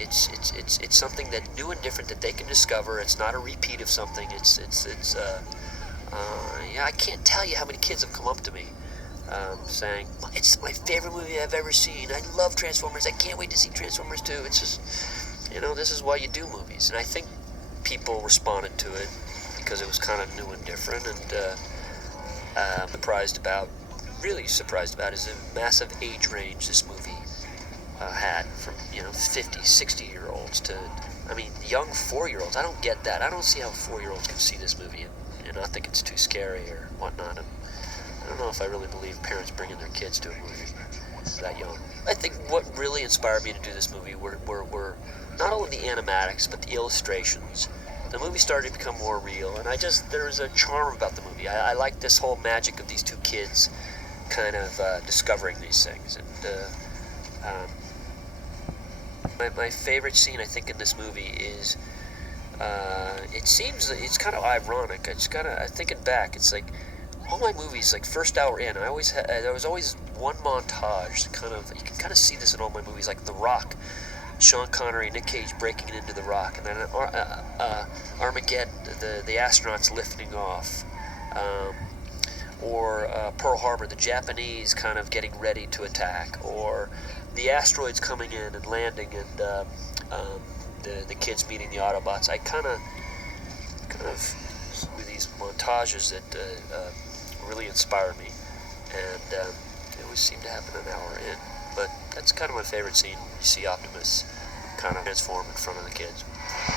it's something that new and different that they can discover. It's not a repeat of something. Yeah, I can't tell you how many kids have come up to me saying, it's my favorite movie I've ever seen. I love Transformers. I can't wait to see Transformers 2. It's just, this is why you do movies. And I think people responded to it because it was kind of new and different. And really surprised about is the massive age range this movie had from, 50, 60-year-olds to, young 4-year-olds. I don't get that. I don't see how 4-year-olds can see this movie and not think it's too scary or whatnot. And I don't know if I really believe parents bringing their kids to a movie that young. I think what really inspired me to do this movie were not only the animatics, but the illustrations. The movie started to become more real, and there was a charm about the movie. I like this whole magic of these two kids kind of discovering these things. And my favorite scene, I think, in this movie is, it's kind of ironic. I'm thinking back, it's like, all my movies, like first hour in, there was always one montage. You can kind of see this in all my movies, like The Rock, Sean Connery, Nick Cage breaking into the Rock, and then Armageddon, the astronauts lifting off, or Pearl Harbor, the Japanese kind of getting ready to attack, or the asteroids coming in and landing, and the kids meeting the Autobots. I kind of with these montages that really inspire me, and they always seem to happen an hour in. But that's kind of my favorite scene. You see Optimus kind of transform in front of the kids.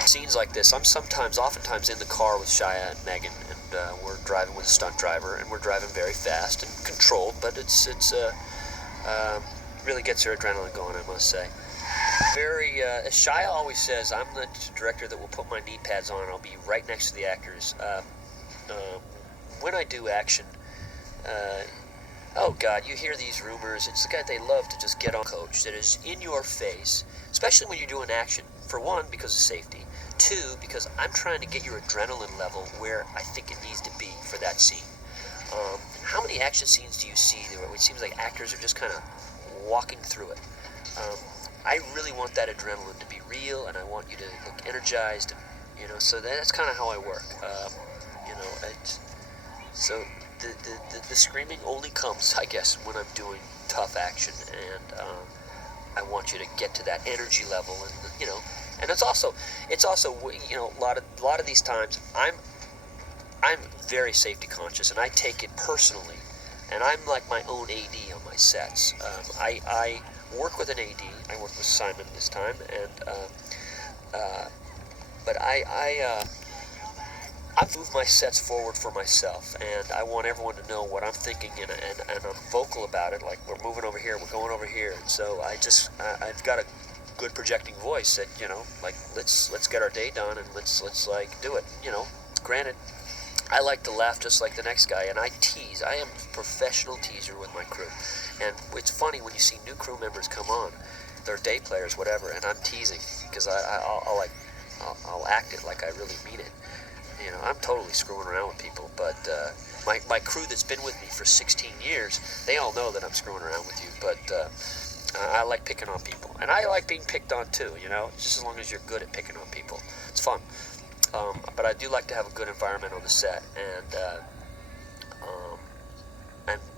Scenes like this, I'm oftentimes in the car with Shia and Megan, and we're driving with a stunt driver, and we're driving very fast and controlled, but it's really gets your adrenaline going, I must say. As Shia always says, I'm the director that will put my knee pads on. I'll be right next to the actors. When I do action, oh God, you hear these rumors. It's the guy they love to just get on coach that is in your face, especially when you're doing action. For one, because of safety. Two, because I'm trying to get your adrenaline level where I think it needs to be for that scene. How many action scenes do you see where it seems like actors are just kind of walking through it? I really want that adrenaline to be real, and I want you to look energized, and, so that's kind of how I work. So the screaming only comes, I guess, when I'm doing tough action, and I want you to get to that energy level, and it's also a lot of these times I'm very safety conscious, and I take it personally, and I'm like my own AD on my sets. I work with an AD. I work with Simon this time, and but I move my sets forward for myself, and I want everyone to know what I'm thinking, and I'm vocal about it. Like, we're moving over here, we're going over here, and so I've got a good projecting voice that let's get our day done, and let's do it. Granted, I like to laugh just like the next guy, and I tease. I am a professional teaser with my crew, and it's funny when you see new crew members come on, they're day players, whatever, and I'm teasing because I'll act it like I really mean it. I'm totally screwing around with people, but my crew that's been with me for 16 years, they all know that I'm screwing around with you, but I like picking on people, and I like being picked on too, just as long as you're good at picking on people. It's fun. But I do like to have a good environment on the set, and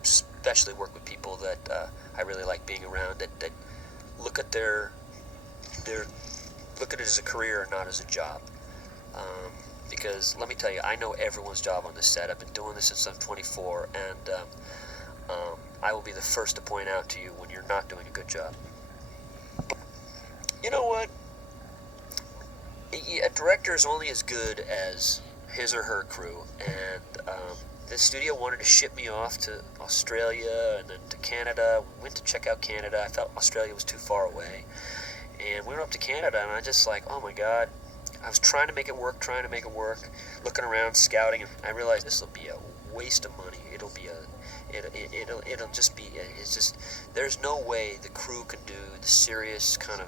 especially work with people that I really like being around, that look at look at it as a career and not as a job. Because let me tell you, I know everyone's job on this set. I've been doing this since I'm 24, and I will be the first to point out to you when you're not doing a good job. You know what? A director is only as good as his or her crew, and the studio wanted to ship me off to Australia and then to Canada. We went to check out Canada. I felt Australia was too far away, and we went up to Canada, and I just oh my God. I was trying to make it work, looking around, scouting, and I realized this will be a waste of money. It'll just be, there's no way the crew can do the serious kind of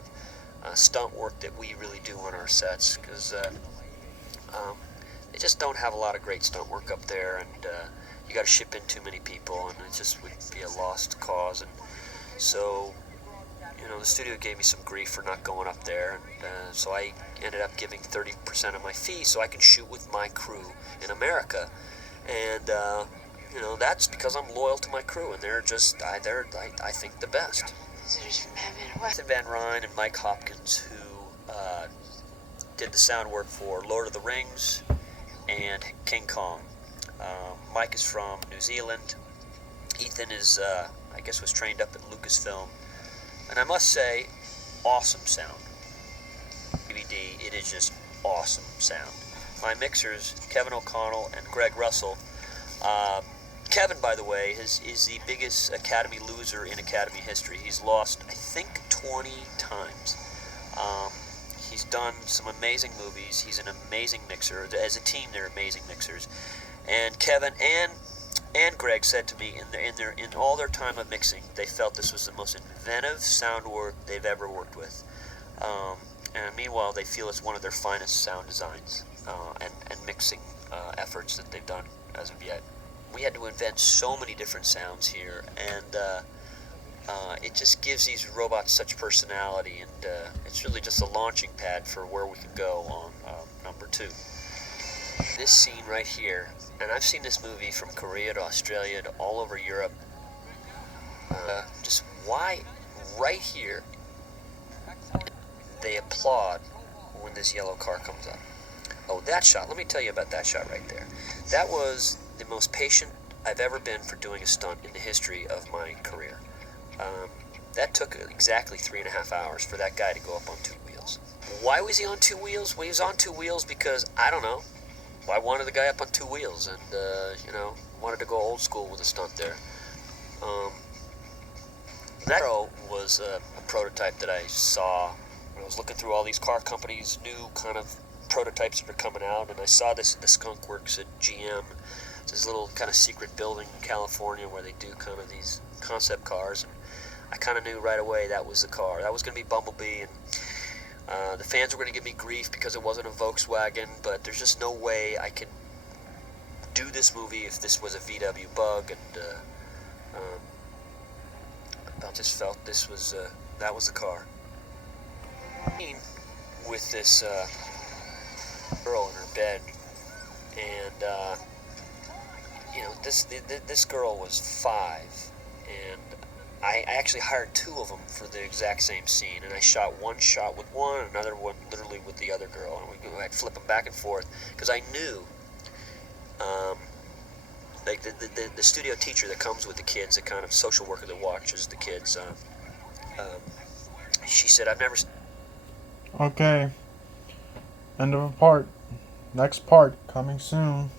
stunt work that we really do on our sets, because they just don't have a lot of great stunt work up there, and you got to ship in too many people, and it just would be a lost cause. And so the studio gave me some grief for not going up there, and so I ended up giving 30% of my fee so I can shoot with my crew in America, and that's because I'm loyal to my crew, and they're I think the best. Ethan Van Ryn and Mike Hopkins, who did the sound work for Lord of the Rings and King Kong. Mike is from New Zealand. Ethan is, I guess, was trained up at Lucasfilm. And I must say, awesome sound. DVD, it is just awesome sound. My mixers, Kevin O'Connell and Greg Russell. Kevin, by the way, is the biggest Academy loser in Academy history. He's lost, I think, 20 times. He's done some amazing movies. He's an amazing mixer. As a team, they're amazing mixers. And Kevin and Greg said to me in all their time of mixing, they felt this was the most inventive sound work they've ever worked with. And meanwhile, they feel it's one of their finest sound designs and mixing efforts that they've done as of yet. We had to invent so many different sounds here, and it just gives these robots such personality, and it's really just a launching pad for where we can go on number 2. This scene right here, and I've seen this movie from Korea to Australia to all over Europe. Just why right here they applaud when this yellow car comes up. Oh, that shot, let me tell you about that shot right there. That was the most patient I've ever been for doing a stunt in the history of my career. That took exactly 3.5 hours for that guy to go up on 2 wheels. Why was he on 2 wheels? Well, he was on 2 wheels because, I don't know, I wanted the guy up on 2 wheels, and, wanted to go old school with a stunt there. That was a prototype that I saw when I was looking through all these car companies' new kind of prototypes that are coming out, and I saw this at the Skunk Works at GM. It's this little kind of secret building in California where they do kind of these concept cars, and I kind of knew right away that was the car. That was going to be Bumblebee, and the fans were going to give me grief because it wasn't a Volkswagen, but there's just no way I could do this movie if this was a VW Bug, and I just felt that was the car. With this girl in her bed, and this girl was 5, and I actually hired 2 of them for the exact same scene, and I shot one shot with one, another one literally with the other girl, and I'd flip them back and forth because I knew, like the studio teacher that comes with the kids, the kind of social worker that watches the kids, she said, "I've never." Okay. End of a part. Next part coming soon.